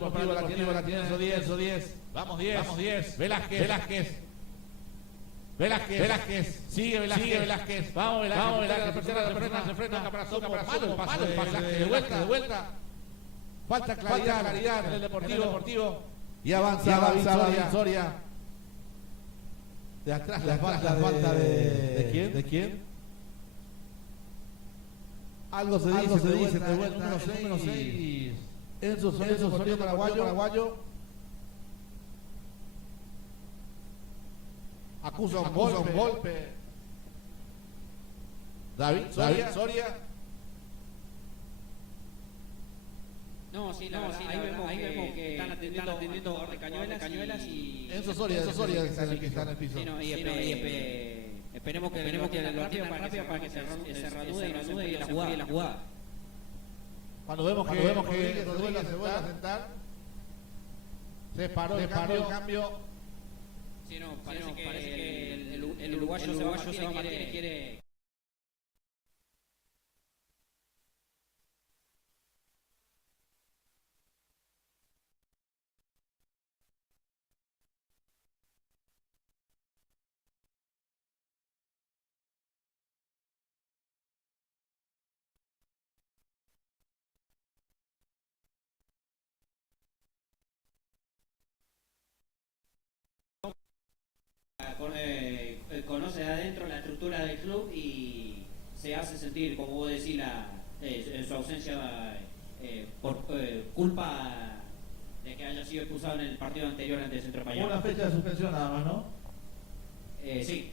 Deportivo la tiene Enzo 10. Vamos 10. Velázquez. Sigue Velázquez. Vamos Velázquez. Se frena para Soco. Malo el pasaje de vuelta. Falta claridad en el Deportivo. Y avanza Soria. De atrás la falta de quién? Algo se dice de vuelta número 6. Enzo Soria paraguayo. Acusa un golpe. David Soria. No, ahí vemos que están atendiendo de Cañuelas y Enzo Soria es el que está en el piso. Esperemos que lo atiendan rápido para que se reanude y la jugada. Cuando vemos que Rodríguez se vuelve a sentar, se paró el cambio. Sí, parece que el uruguayo se va a Martínez quiere. Conoce de adentro la estructura del club y se hace sentir, como vos decís, su ausencia por culpa de que haya sido expulsado en el partido anterior ante el Centro Español. Una fecha de suspensión nada más, ¿no? Sí.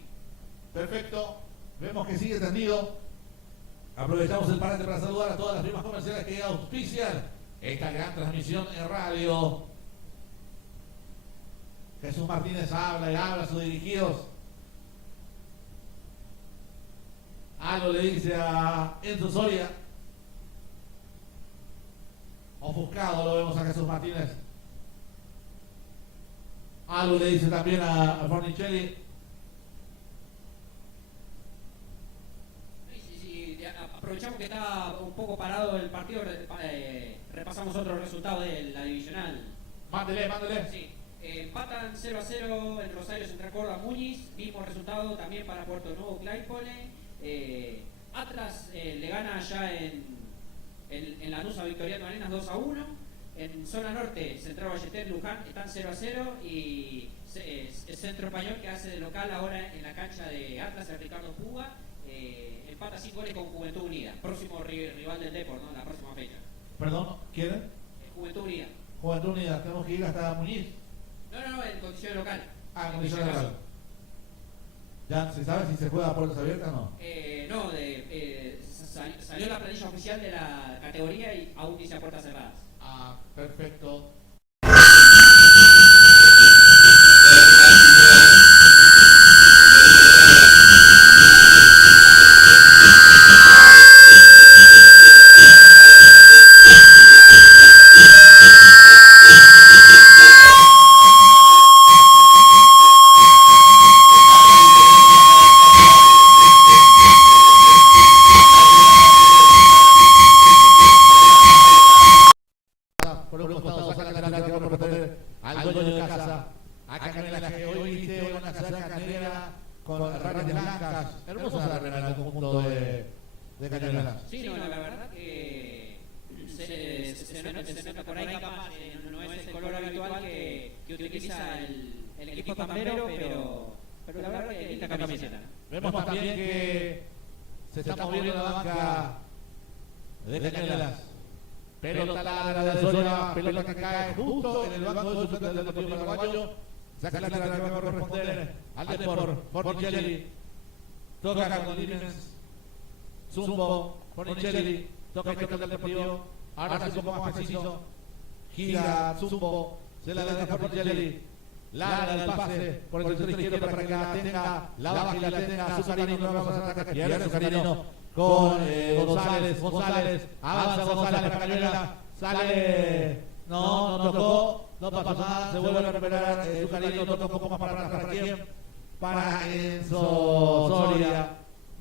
Perfecto. Vemos que sigue tendido. Aprovechamos el parate para saludar a todas las firmas comerciales que auspician esta gran transmisión en radio. Jesús Martínez habla a sus dirigidos. Algo le dice a Enzo Soria. Ofuscado lo vemos a Jesús Martínez. Algo le dice también a Fornicelli. Sí, aprovechamos que está un poco parado el partido. Repasamos otros resultados de la divisional. Mándele. Sí. Empatan 0-0 en Rosario Central Córdoba Muñiz. Mismo resultado también para Puerto Nuevo Claypole. Atlas le gana allá en Lanús a Victoriano Arenas 2-1. En zona norte, Central Ballester, Luján están 0-0 y el Centro Español que hace de local ahora en la cancha de Atlas, el Ricardo Puga, empata 5 goles con Juventud Unida, próximo rival del Depor, ¿no? La próxima fecha. Perdón, ¿quién? Juventud Unida. Juventud Unida, tenemos que ir hasta Muñiz. No, en condición local. En condición local. ¿Ya se sabe si se juega a puertas abiertas o no? No, salió la planilla oficial de la categoría y aún dice a puertas cerradas. Perfecto. Pero la verdad que linda camiseta. Vemos también que se está moviendo la banca de Cañuelas. Pelota larga de Soria, pelota que cae justo en el banco de su del Deportivo Paraguayo. Saca la larga que va a corresponder al Depor, Fornicelli. Toca con Límenes. Zumbo, Fornicelli. Toca el del Deportivo. Ahora es un poco más preciso. Gira Zumbo. Se la deja Fornicelli. Larga el pase por el sector izquierdo para que la tenga, la baja y la tenga Azucarino, no vamos a atacar, quiere Azucarino con González, avanza González para Cañuelas, sale, no tocó, no pasó nada, se vuelve a recuperar Azucarino, toca un poco más para atrás, ¿para quién? Para Enzo Soria,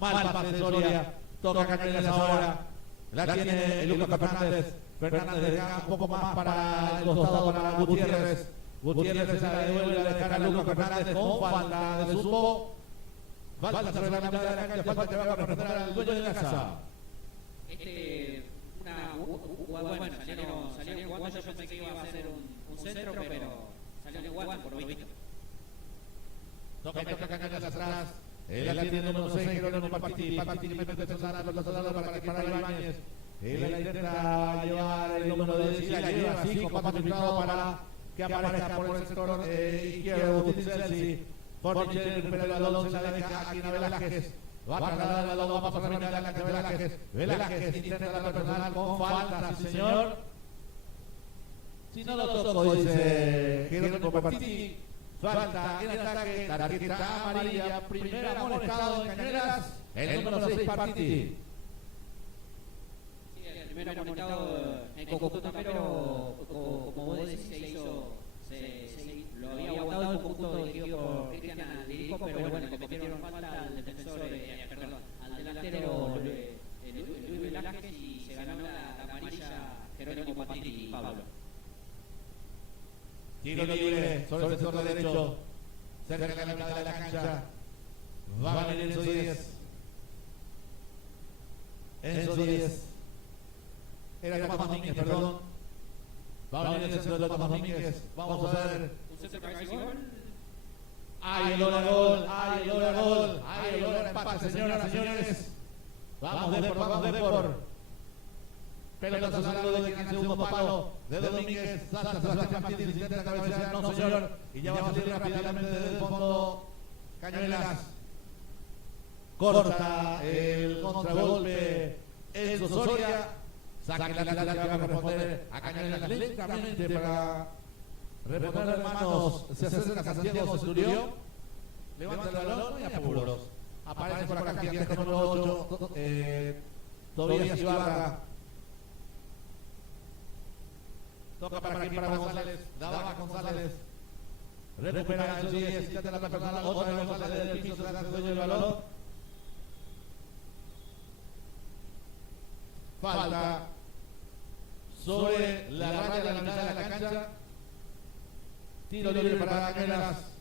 mal pase de Soria, toca Cañuelas ahora, la tiene Lucas Fernández, Fernández deja un poco más para el costado para Gutiérrez. Gutiérrez se la devuelve a dejar a Lucas Fernández con falta de Zumbo. Falta sobre la mitad de la cancha, falta que va a corresponder al dueño de la casa. Bueno, salieron jugando, yo pensé que iba a ser un centro, pero salieron jugando por lo visto. Toca Cañas atrás. Él la tiene el número 6, Jerónimo Partiti. Partiti que mete el Soldado para Ibáñez. Él la intenta llevar el número 10 y la lleva así, con paso filtrado para que aparezca por el sector izquierdo. Chelsea. Fortiche recupera el balón, se la deja aquí a Velázquez. Va a trasladar el balón, va a pasar la mitad de la cancha Velázquez. Velázquez intenta la personal con falta, sí señor. Si no lo toco, dice Jerónimo Partiti. Falta en ataque, tarjeta amarilla, primer amonestado en Cañuelas, el número 6 Partiti. Sí, el primer amonestado en conjunto, pero como vos decís, lo había aguantado el conjunto dirigido por Cristian Aldirico, pero bueno, le cometieron falta al defensor, al delantero Luis Velázquez y se ganó la amarilla Jerónimo Partiti y Pablo. Tiro libre sobre el sector derecho, cerca de la mitad de la cancha. Va a venir Enzo 10. Enzo 10. Era Tomás Domínguez, perdón. Va a venir el centro de Tomás Domínguez. Vamos a ver. Un centro para el gol. ¡Ay, el olor a gol! ¡Ay, el olor a gol! ¡Ay, el olor a empate, señoras y señores! Vamos, Depor. Pelotazo largo de quien en segundo palo de Domínguez. Salta Sebastián Martínez, intenta cabecear, no señor. Y ya va a salir rápidamente desde el fondo Cañuelas. Corta el contragolpe Enzo Soria. Saca la lateral que va a corresponder a Cañuelas lentamente para reponer hermanos. Se acerca Santiago Centurión. Levanta el balón, no hay apuros. Aparece por acá Gigantes con número 8. Tobías Ibarra. Toca para aquí, para González. Daba González. Recupera el 10. Intenta la personal. Otra vez González desde el piso. Se hace dueño del balón. Falta sobre la raya de la mitad de la cancha. Tiro libre para Cañuelas.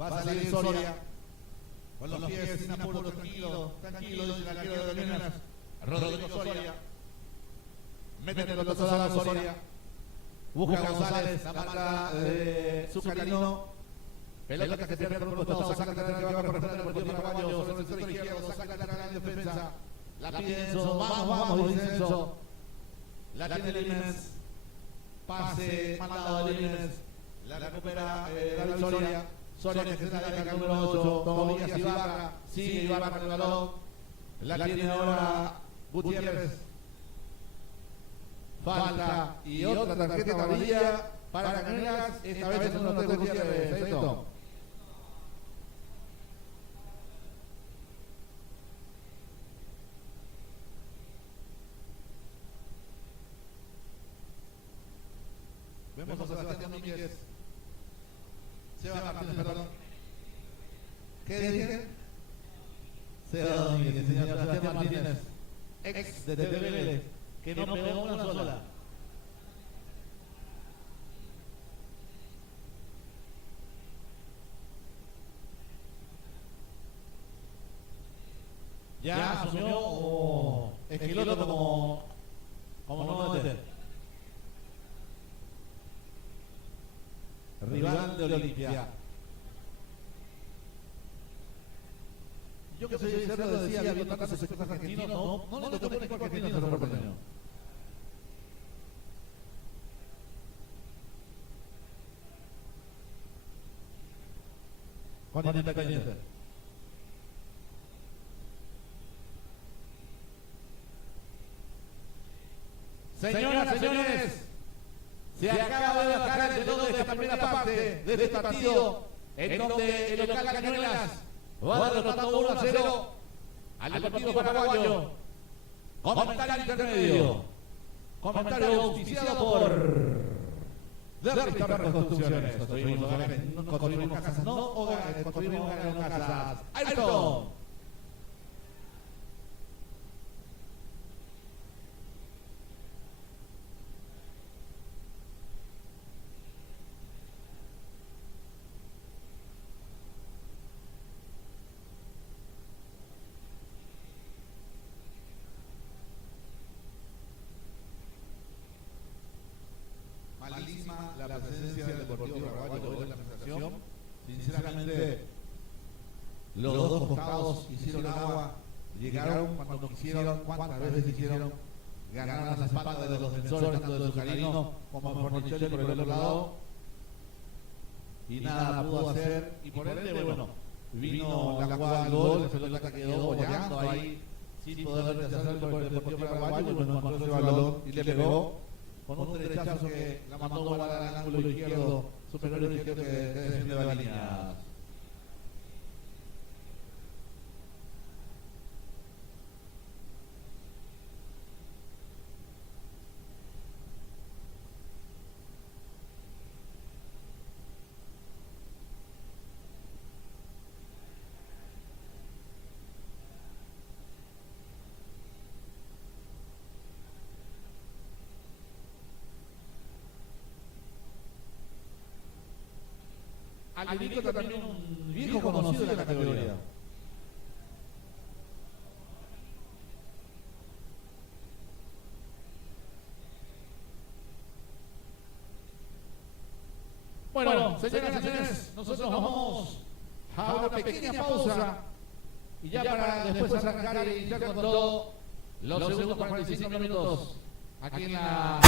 Va a salir Soria. Con los pies sin apuro, tranquilo, dice el arquero de Cañuelas. Rodrigo Soria. Mete el pelotazo a Soria. Busca a González, la manda Zucarino. Pelota que se pierde por un costado, saca la lateral que va a corresponder al Deportivo Paraguayo sobre el sector izquierdo, saca la lateral en defensa. La pide Enzo, vamos, dice Enzo. La tiene Límenez. Pase mandado de Límenez. La recupera David Soria. Soria que se la deja el número 8, Tobías Ibarra, sigue Ibarra con el balón, la tiene ahora Gutiérrez. Falta y otra tarjeta amarilla para Cañuelas, esta vez en los 3 Gutiérrez. Esto. Vemos a Sebastián Domínguez. Seba Martínez, perdón. ¿Qué dije? Seba Domínguez, señor Sebastián Martínez, ex de TVL, que no pegó una sola. Ya asumió Esquiloto como no meter. Rival de Olimpia. Yo que soy cerdo decía, viendo tantos equipos argentinos, no le tocó un equipo argentino Cerro Porteño. Con Independiente. Señoras, señores, se acaba de bajar el telón de esta primera parte de este partido, en donde el local Cañuelas va derrotando 1-0 al Deportivo Paraguayo. Comentario intermedio. Comentario auspiciado por de Restaurar Construcciones. Construimos casas, no hogares, construimos hogares, no casas. ¡Alto! Malísima la presencia del Deportivo Paraguayo en la presentación. Sinceramente, los dos costados hicieron agua, llegaron cuando quisieron, cuántas veces quisieron, ganaron las espaldas de los defensores, tanto de Zucarino como de Fornicelli por el otro lado, y nada la pudo hacer, y por ende, bueno, vino la jugada del gol, la pelota quedó bollando ahí, sin poder rechazar por el Deportivo Paraguayo, y bueno, encontró ese balón y le pegó con un derechazo que la mandó al ángulo izquierdo, superior izquierdo que defiende la línea. Alirico también un viejo conocido de la categoría. Bueno, señoras y señores, nosotros vamos a una pequeña pausa y ya para después arrancar y iniciar con todo los segundos 45 minutos aquí en la...